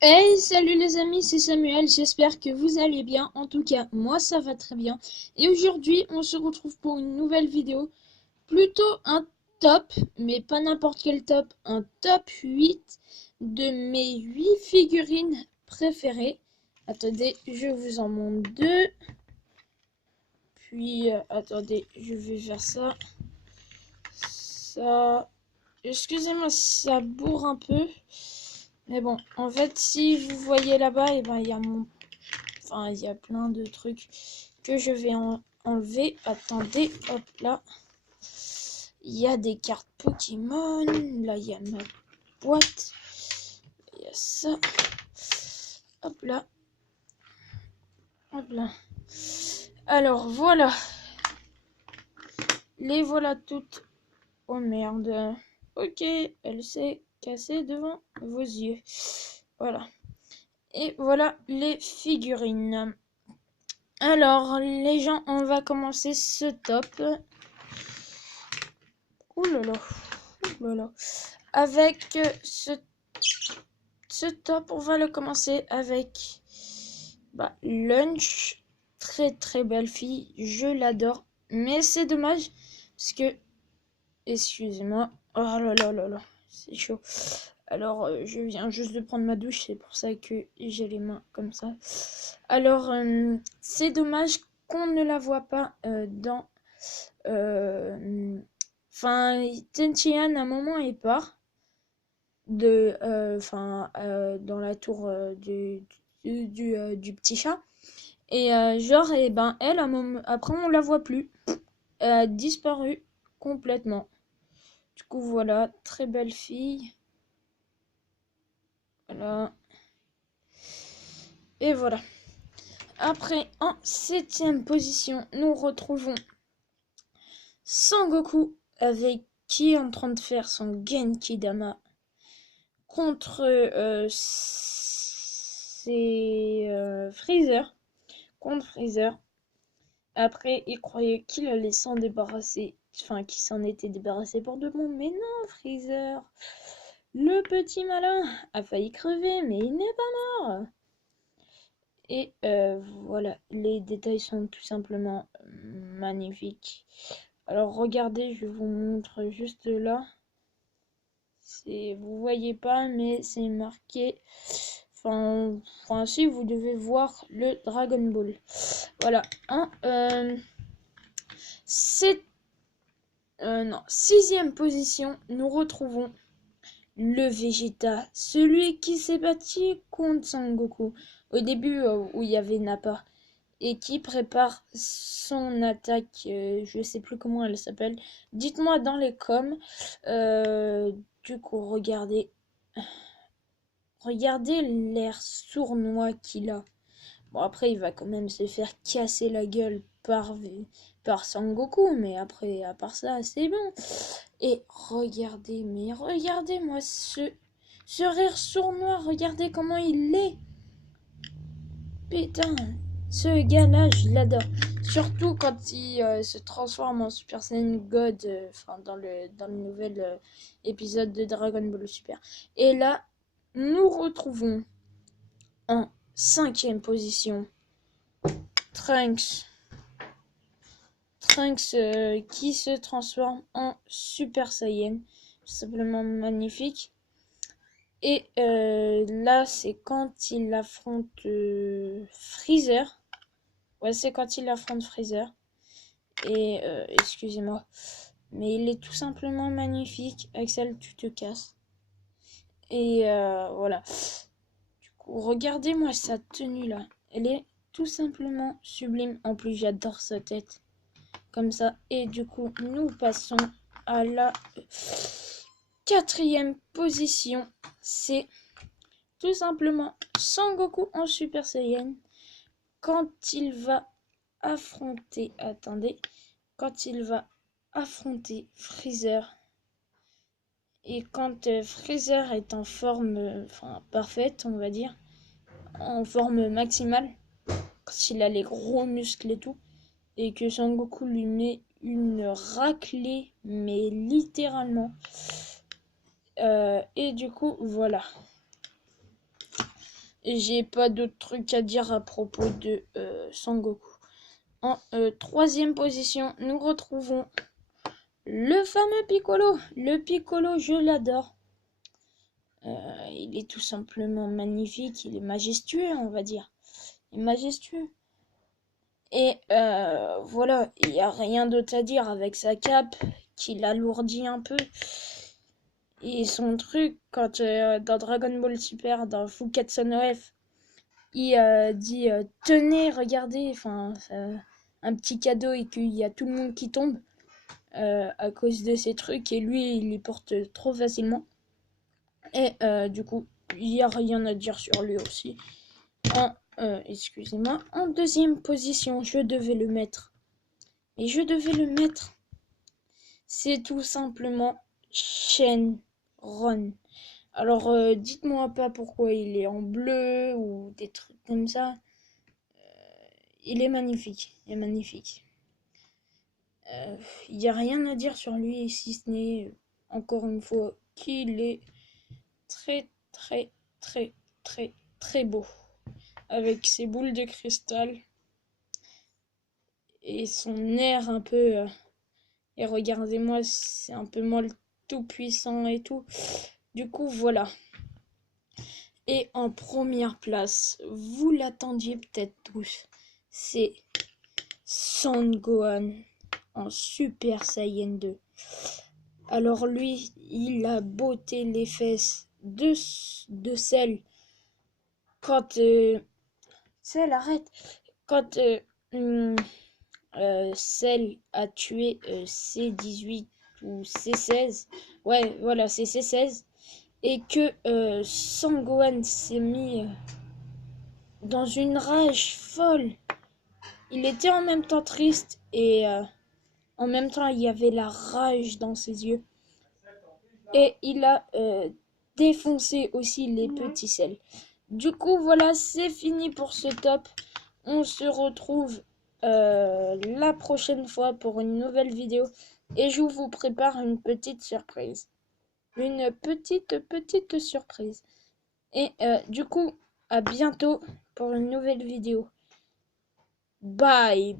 Hey, salut les amis, c'est Samuel, j'espère que vous allez bien. En tout cas, moi ça va très bien. Et aujourd'hui, on se retrouve pour une nouvelle vidéo. Plutôt un top, mais pas n'importe quel top, un top 8 de mes 8 figurines préférées. Attendez, je vous en montre deux. Puis, attendez, je vais faire ça. Ça... Excusez-moi si ça bourre un peu. Mais bon, en fait, si vous voyez là-bas, et ben il y a mon... Enfin, il y a plein de trucs que je vais enlever. Attendez, hop là. Il y a des cartes Pokémon. Là, il y a ma boîte. Il y a ça. Hop là. Hop là. Alors, voilà. Les voilà toutes. Oh merde. Ok, elle s'est cassée devant vos yeux. Voilà. Et voilà les figurines. Alors, les gens, on va commencer ce top. Ouh là là. Ouh là là. Avec ce top, on va le commencer avec Lunch. Très très belle fille, je l'adore. Mais c'est dommage, parce que... Excusez-moi. Oh là là là là, c'est chaud. Alors, je viens juste de prendre ma douche, c'est pour ça que j'ai les mains comme ça. Alors, c'est dommage qu'on ne la voit pas dans... Enfin, Tentian, à un moment, il part dans la tour du petit chat. Et genre, et ben, elle, après, on la voit plus. Elle a disparu complètement. Du coup, voilà, très belle fille. Voilà. Et voilà. Après, en 7ème position, nous retrouvons Sangoku avec qui est en train de faire son Genki Dama contre Freezer. Contre Freezer. Après, il croyait qu'il allait s'en débarrasser. Enfin, qu'il s'en était débarrassé pour de bon. Mais non, Freezer. Le petit malin a failli crever, mais il n'est pas mort. Et voilà, les détails sont tout simplement magnifiques. Alors regardez, je vous montre juste là. Vous voyez pas, mais c'est marqué. Enfin, si vous devez voir le Dragon Ball. Voilà. C'est non, 6ème position, nous retrouvons le Vegeta, celui qui s'est battu contre Sangoku au début où il y avait Nappa et qui prépare son attaque, je sais plus comment elle s'appelle. Dites-moi dans les coms. Du coup, regardez l'air sournois qu'il a. Bon, après, il va quand même se faire casser la gueule par Sangoku, mais après, à part ça, c'est bon. Et regardez-moi ce rire sournois, regardez comment il est. Putain, ce gars-là, je l'adore. Surtout quand il se transforme en Super Saiyan God, dans le nouvel épisode de Dragon Ball Super. Et là, nous retrouvons en 5ème position Trunks. Trunks qui se transforme en Super Saiyan. Simplement magnifique. Et là, c'est quand il affronte Freezer. Ouais, c'est quand il affronte Freezer. Et excusez-moi. Mais il est tout simplement magnifique. Axel, tu te casses. Et voilà. Du coup, regardez-moi sa tenue là. Elle est tout simplement sublime. En plus, j'adore sa tête. Comme ça. Et du coup, nous passons à la 4ème position. C'est tout simplement Sangoku en Super Saiyan. Quand il va affronter... Attendez. Quand il va affronter Freezer. Et quand Freezer est en forme parfaite, on va dire. En forme maximale. Quand il a les gros muscles et tout. Et que Sangoku lui met une raclée, mais littéralement. Et du coup, voilà. J'ai pas d'autres trucs à dire à propos de Sangoku. En troisième position, nous retrouvons le fameux Piccolo. Le Piccolo, je l'adore. Il est tout simplement magnifique, il est majestueux, on va dire. Il est majestueux. Et voilà, il n'y a rien d'autre à dire avec sa cape qui l'alourdit un peu. Et son truc, quand dans Dragon Ball Super, dans Fukkatsu no F, il dit tenez, regardez, enfin, un petit cadeau et qu'il y a tout le monde qui tombe à cause de ces trucs et lui, il les porte trop facilement. Et du coup, il n'y a rien à dire sur lui aussi. Excusez-moi, en deuxième position, je devais le mettre. Et je devais le mettre. C'est tout simplement Shenron. Alors, dites-moi pas pourquoi il est en bleu ou des trucs comme ça. Il est magnifique. Il est magnifique. Il n'y a rien à dire sur lui si ce n'est, encore une fois, qu'il est très, très, très, très, très beau. Avec ses boules de cristal et son air un peu... et regardez-moi, c'est un peu moi le tout puissant et tout. Du coup, voilà. Et en première place, vous l'attendiez peut-être tous, c'est Son Gohan en Super Saiyan 2. Alors lui, il a botté les fesses de Cell quand... Cell, arrête. Quand Cell a tué C18 ou C16. Ouais, voilà, c'est C16. Et que Son Gohan s'est mis dans une rage folle. Il était en même temps triste et en même temps il y avait la rage dans ses yeux. Et il a défoncé aussi les petits Cell. Du coup, voilà, c'est fini pour ce top. On se retrouve la prochaine fois pour une nouvelle vidéo. Et je vous prépare une petite surprise. Une petite surprise. Et du coup, à bientôt pour une nouvelle vidéo. Bye!